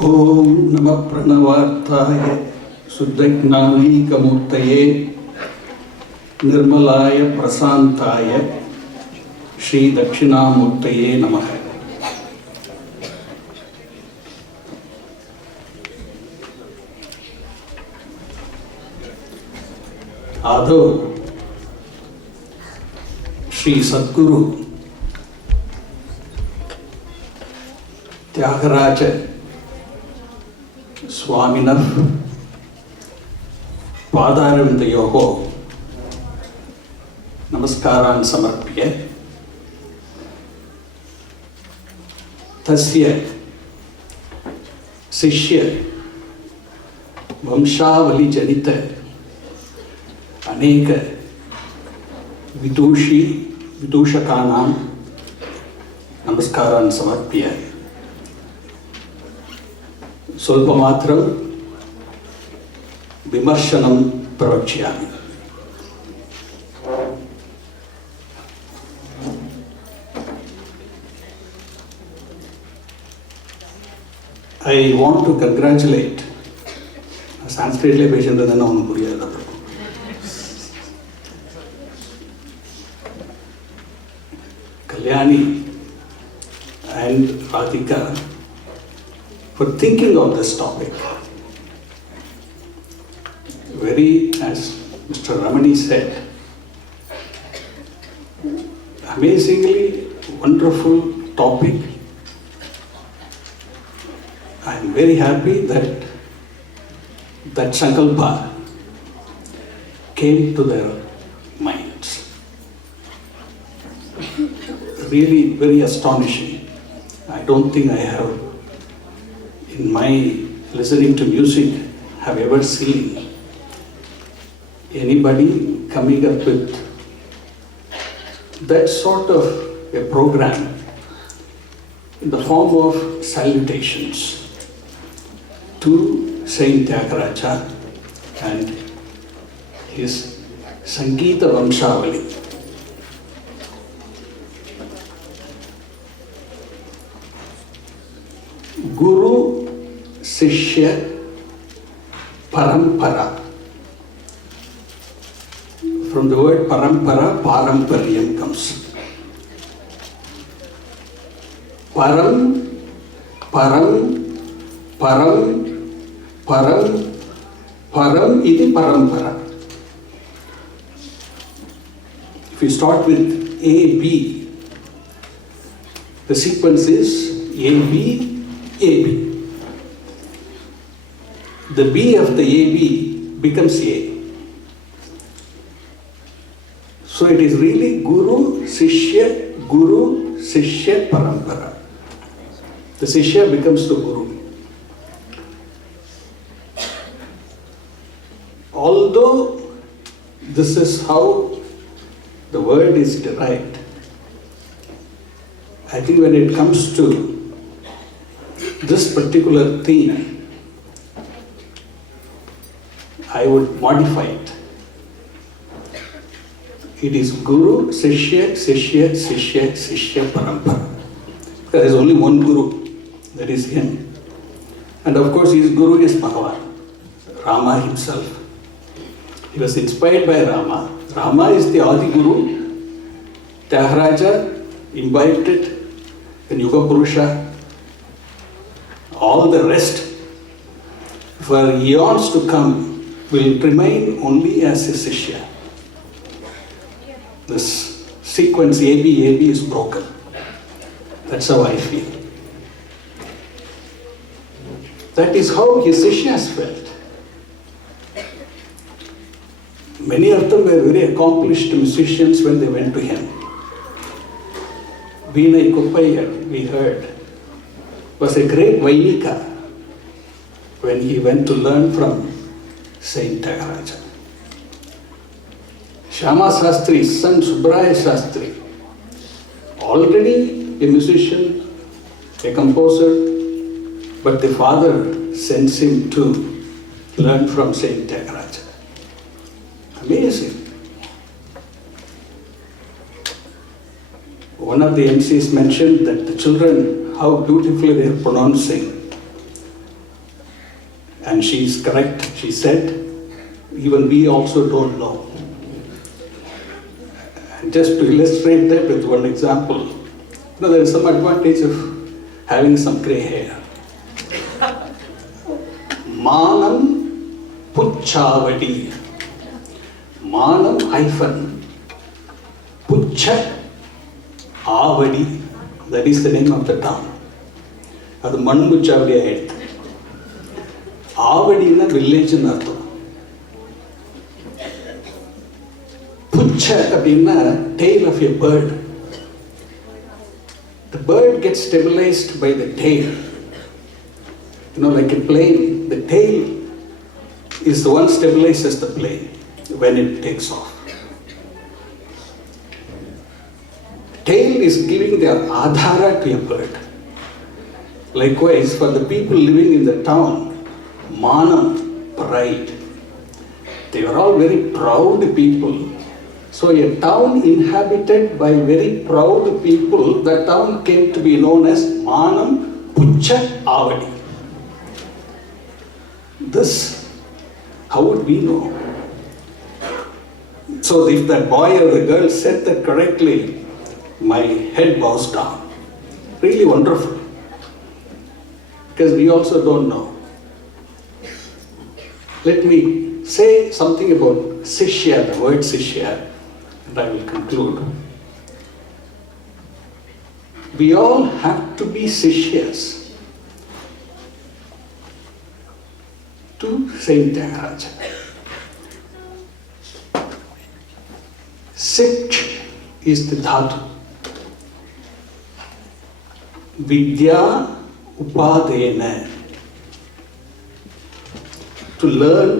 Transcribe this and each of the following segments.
Om Namah Pranavarthaya Suddhagnanaikamurtaye Nirmalaya Prasantaya Shri Dakshinamurtaye Namaha. Adho Shri Sadguru Thyagaraja Swaminathan Padaravindayoho Namaskaran Samarpya Tasya Sishya Vamshavali Janita Aneka Vidushakanam Namaskaran Samarpya Solpamatram Vimarshanam Pravachyami. I want to congratulate Sanskrit patient Kalyani and Radhika for thinking of this topic. Very, as Mr. Ramani said, amazingly wonderful topic. I am very happy that Sankalpa came to their minds. Really very astonishing. I don't think I have, in my listening to music, have ever seen anybody coming up with that sort of a program in the form of salutations to Saint Thyagaraja and his Sangeeta Vamshavali. Guru, Sishya, Parampara. From the word Parampara, Parampariyam comes. Param, iti Parampara. If you start with A, B, the sequence is A, B, A, B. The B of the A, B becomes A. So it is really Guru, Sishya, Parampara. The Sishya becomes the Guru. Although this is how the word is derived, I think when it comes to this particular theme, I would modify it. It is Guru, Sishya, Parampara. There is only one Guru, that is him. And of course his Guru is Bhagavan, Rama himself. He was inspired by Rama. Rama is the Adi Guru. Thyagaraja imbibed it, the Yuga Purusha. All the rest, for eons to come, will remain only as a Sishya. This sequence AB is broken. That's how I feel. That is how his Sishyas felt. Many of them were very accomplished musicians when they went to him. Veena, we heard, was a great Vainika when he went to learn from Saint Thyagaraja. Shyama Shastri's son Subraya Shastri, already a musician, a composer, but the father sends him to learn from Saint Thyagaraja. Amazing. One of the MCs mentioned that the children, how beautifully they are pronouncing And she's correct. She said, even we also don't know. And just to illustrate that with one example, there is some advantage of having some grey hair. Manam Puchavadi. Manam hyphen Pucha Avadi. That is the name of the town. ಅದು ಮಣ್ಮುಚ್ಚಾವಡಿ ಆಯ್ತು. ಆವಡಿನ village ಅರ್ಥ. ಪುಚ್ಚ அப்படின்னா tail of a bird. The bird gets stabilized by the tail. Like a plane, the tail is the one stabilizes the plane when it takes off. Tail is giving the adhara to a bird. Likewise, for the people living in the town, manam, pride. They were all very proud people. So a town inhabited by very proud people, that town came to be known as Manam Pucha Avadi. This, how would we know? So if that boy or the girl said that correctly, my head bows down. Really wonderful. Because we also don't know. Let me say something about Sishya, the word Sishya, and I will conclude. We all have to be Sishyas to Saint Thyagaraja. Sikh is the dhatu. Vidya Upadena, to learn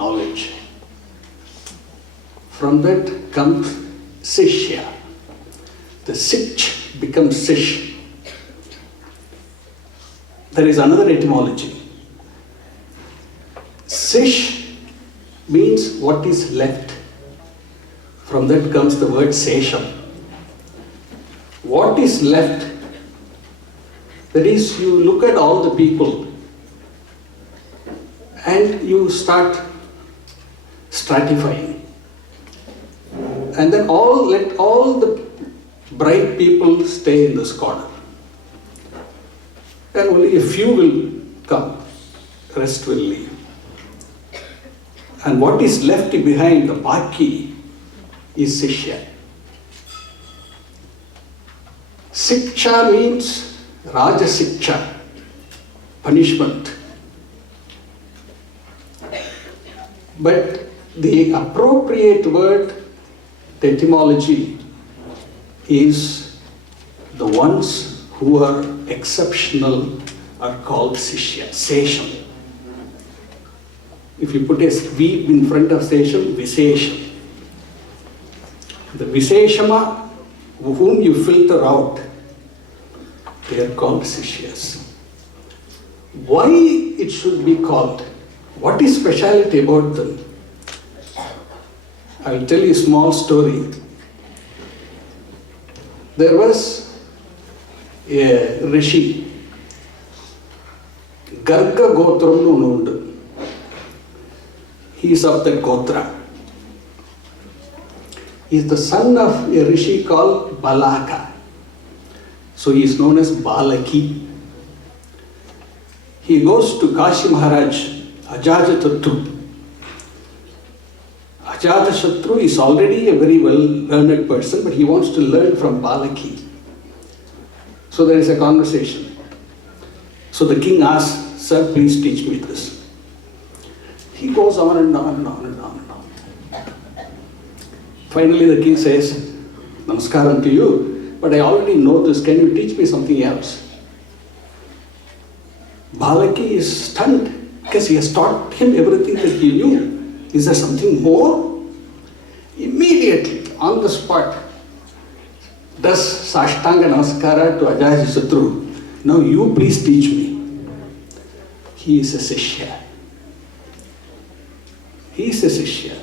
knowledge. From that comes Sishya. The Sikh becomes Sish. There is another etymology. Sish means what is left. From that comes the word Sesham. What is left? That is, you look at all the people and you start stratifying. And then let all the bright people stay in this corner. And only a few will come, rest will leave. And what is left behind, the baki, is Sishya. Siksha means Raja Siksha, punishment. But the appropriate word, the etymology, is the ones who are exceptional are called Sishya, Sesham. If you put a V in front of Sesham, Visesham. The Viseshama, whom you filter out, they are called Sishyas. Why it should be called? What is speciality about them? I will tell you a small story. There was a rishi, Garga Gotram undu. He is of that Gotra. He is the son of a rishi called Balaka. So he is known as Balaki. He goes to Kashi Maharaj, Ajatashatru. Ajatashatru is already a very well-learned person, but he wants to learn from Balaki. So there is a conversation. So the king asks, "Sir, please teach me this." He goes on and on and on and on and on. Finally the king says, "Namaskaram to you, but I already know this. Can you teach me something else?" Balaki is stunned because he has taught him everything that he knew. Is there something more? Immediately, on the spot, does Sashtanga Namaskara to Ajatashatru. "Now you please teach me." He is a Sishya. He is a Sishya.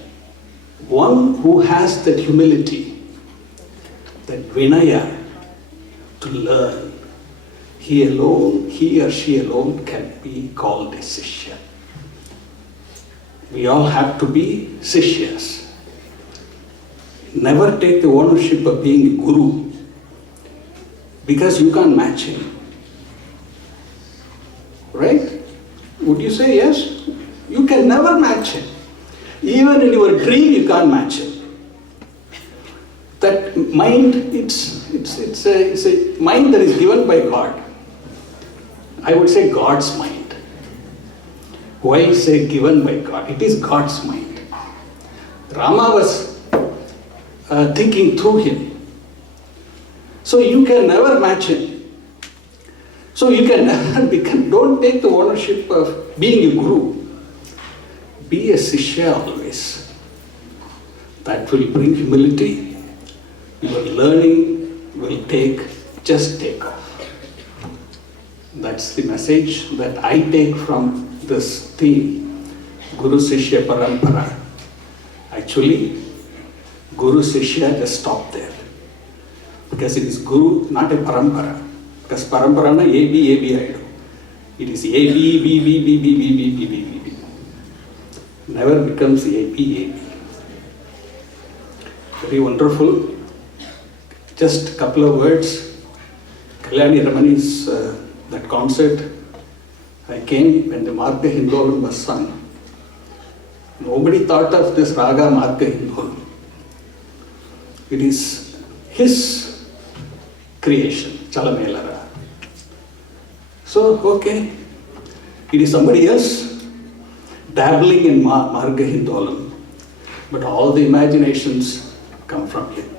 One who has that humility, that Vinaya, to learn. He or she alone can be called a Sishya. We all have to be Sishyas. Never take the ownership of being a guru, because you can't match him. Right? Would you say yes? You can never match him. Even in your dream, you can't match him. That mind, it's a mind that is given by God. I would say God's mind. Why say given by God? It is God's mind. Rama was thinking through him. So you can never match him. So you can never become, don't take the ownership of being a guru. Be a Sishya always. That will bring humility. Your learning will just take off. That's the message that I take from this theme, Guru Sishya Parampara. Actually, Guru Sishya just stopped there. Because it is Guru, not a Parampara. Because Parampara na A, B, I do. It is A, B, B, B, B, B, B, B, B, B, B. Never becomes A, B, A, B. Very wonderful. Just a couple of words. Kalyani Ramani's that concert, I came when the Marga Hindolam was sung. Nobody thought of this Raga Marga Hindolam. It is his creation, Chalamelara. So, okay, it is somebody else dabbling in Marga Hindolam, but all the imaginations come from him.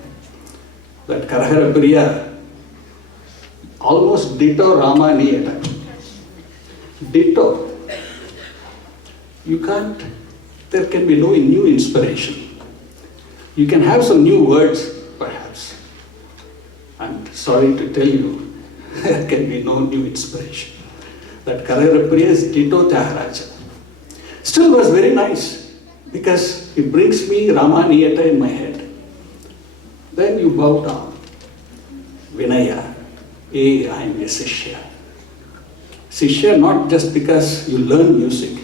That Karahara Priya, almost ditto Rama Niyata. Ditto. You can't, there can be no new inspiration. You can have some new words, perhaps. I'm sorry to tell you, there can be no new inspiration. That Karahara Priya is ditto Thyagaraja. Still was very nice, because it brings me Rama Niyata in my head. Then you bow down. Vinaya. I am a Sishya. Sishya not just because you learn music.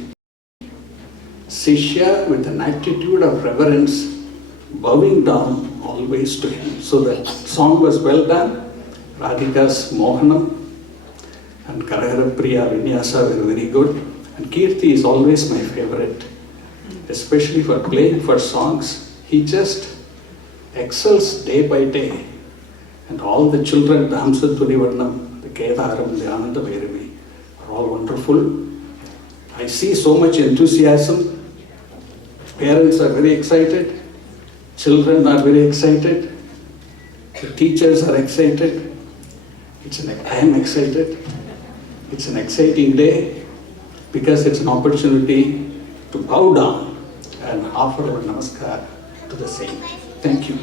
Sishya with an attitude of reverence, bowing down always to him. So that song was well done. Radhika's Mohanam and Karahara Priya Vinyasa were very good. And Kirti is always my favorite, especially for playing for songs. He just excels day by day. And all the children, the Hamsatvani Varnam, the Kedaram, the Ananda Vairavi, are all wonderful. I see so much enthusiasm. Parents are very excited. Children are very excited. The teachers are excited. I am excited. It's an exciting day because it's an opportunity to bow down and offer our namaskar to the saint. Thank you.